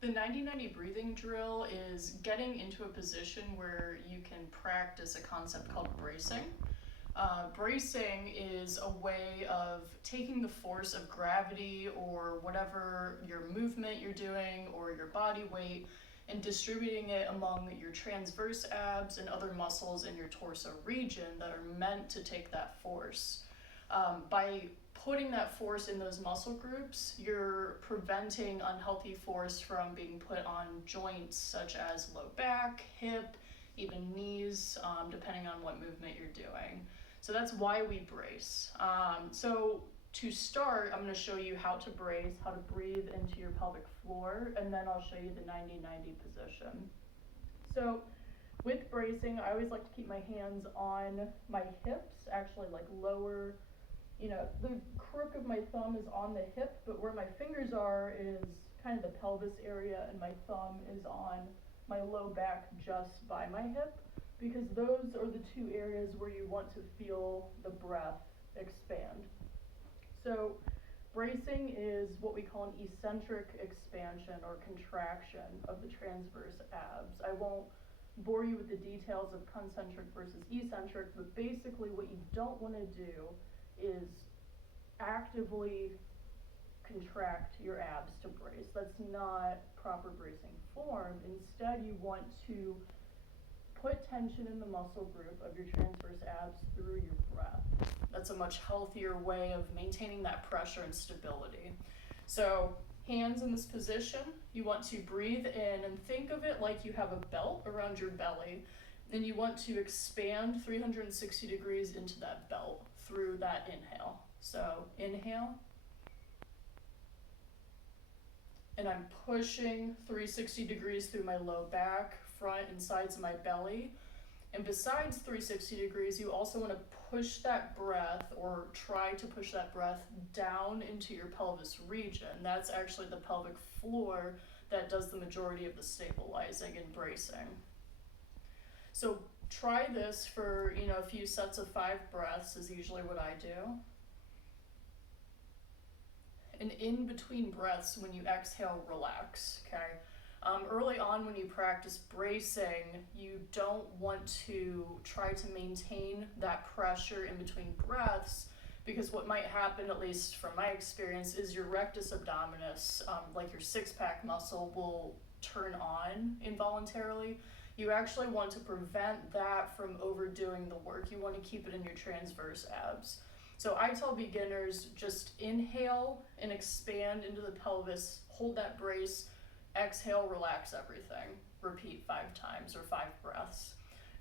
The 90-90 breathing drill is getting into a position where you can practice a concept called bracing. Bracing is a way of taking the force of gravity or whatever your movement you're doing or your body weight and distributing it among your transverse abs and other muscles in your torso region that are meant to take that force. By putting that force in those muscle groups, you're preventing unhealthy force from being put on joints such as low back, hip, even knees, depending on what movement you're doing. So that's why we brace. So to start, I'm going to show you how to brace, how to breathe into your pelvic floor, and then I'll show you the 90-90 position. So with bracing, I always like to keep my hands on my hips, actually like lower, the crook of my thumb is on the hip, but where my fingers are is kind of the pelvis area, and my thumb is on my low back just by my hip, because those are the two areas where you want to feel the breath expand. So bracing is what we call an eccentric expansion or contraction of the transverse abs. I won't bore you with the details of concentric versus eccentric, but basically what you don't want to do is actively contract your abs to brace. That's not proper bracing form. Instead, you want to put tension in the muscle group of your transverse abs through your breath. That's a much healthier way of maintaining that pressure and stability. So hands in this position, you want to breathe in and think of it like you have a belt around your belly, and you want to expand 360 degrees into that belt through that inhale. So inhale, and I'm pushing 360 degrees through my low back, front, and sides of my belly. And besides 360 degrees, you also want to push that breath, or try to push that breath down into your pelvis region. That's actually the pelvic floor that does the majority of the stabilizing and bracing. So try this for, a few sets of 5 breaths is usually what I do. And in between breaths, when you exhale, relax, okay? Early on when you practice bracing, you don't want to try to maintain that pressure in between breaths, because what might happen, at least from my experience, is your rectus abdominis, like your six-pack muscle, will turn on involuntarily. You actually want to prevent that from overdoing the work. You want to keep it in your transverse abs. So I tell beginners, just inhale and expand into the pelvis, hold that brace, exhale, relax everything. Repeat 5 times or 5 breaths.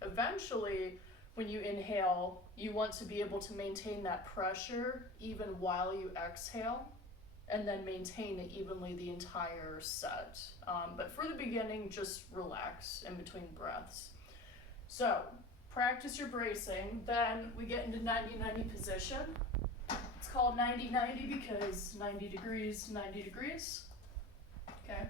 Eventually, when you inhale, you want to be able to maintain that pressure even while you exhale, and then maintain it evenly the entire set. But for the beginning, just relax in between breaths. So practice your bracing, then we get into 90-90 position. It's called 90-90 because 90 degrees, 90 degrees. Okay.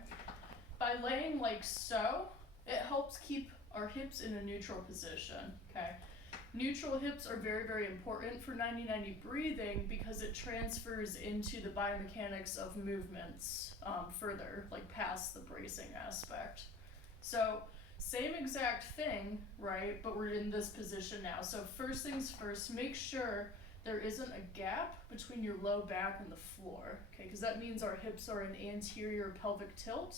By laying like so, it helps keep our hips in a neutral position. Okay. Neutral hips are very, very important for 90-90 breathing because it transfers into the biomechanics of movements further, like past the bracing aspect. So same exact thing, right? But we're in this position now. So first things first, make sure there isn't a gap between your low back and the floor, okay? Because that means our hips are in anterior pelvic tilt.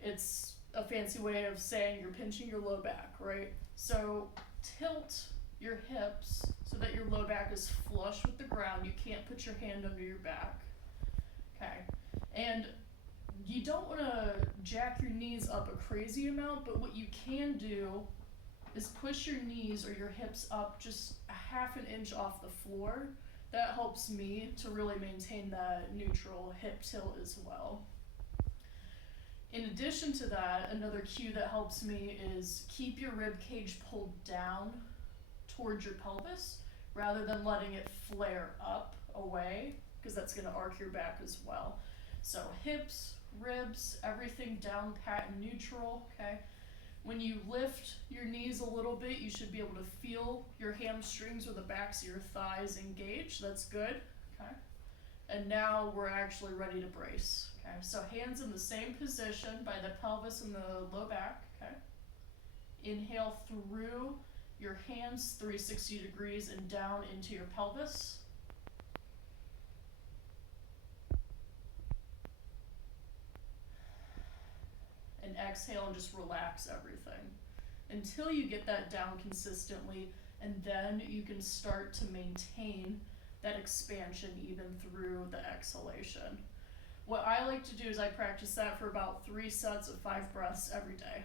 It's a fancy way of saying you're pinching your low back, right? So tilt your hips so that your low back is flush with the ground. You can't put your hand under your back, okay? And you don't want to jack your knees up a crazy amount, but what you can do is push your knees or your hips up just a half an inch off the floor. That helps me to really maintain that neutral hip tilt as well. In addition to that, another cue that helps me is keep your rib cage pulled down towards your pelvis rather than letting it flare up away, because that's going to arc your back as well. So hips, ribs, everything down pat and neutral, okay? When you lift your knees a little bit, you should be able to feel your hamstrings or the backs of your thighs engage. That's good, okay? And now we're actually ready to brace. Okay, so hands in the same position by the pelvis and the low back. Okay, inhale through your hands 360 degrees and down into your pelvis. And exhale and just relax everything until you get that down consistently, and then you can start to maintain that expansion even through the exhalation. What I like to do is I practice that for about 3 sets of 5 breaths every day.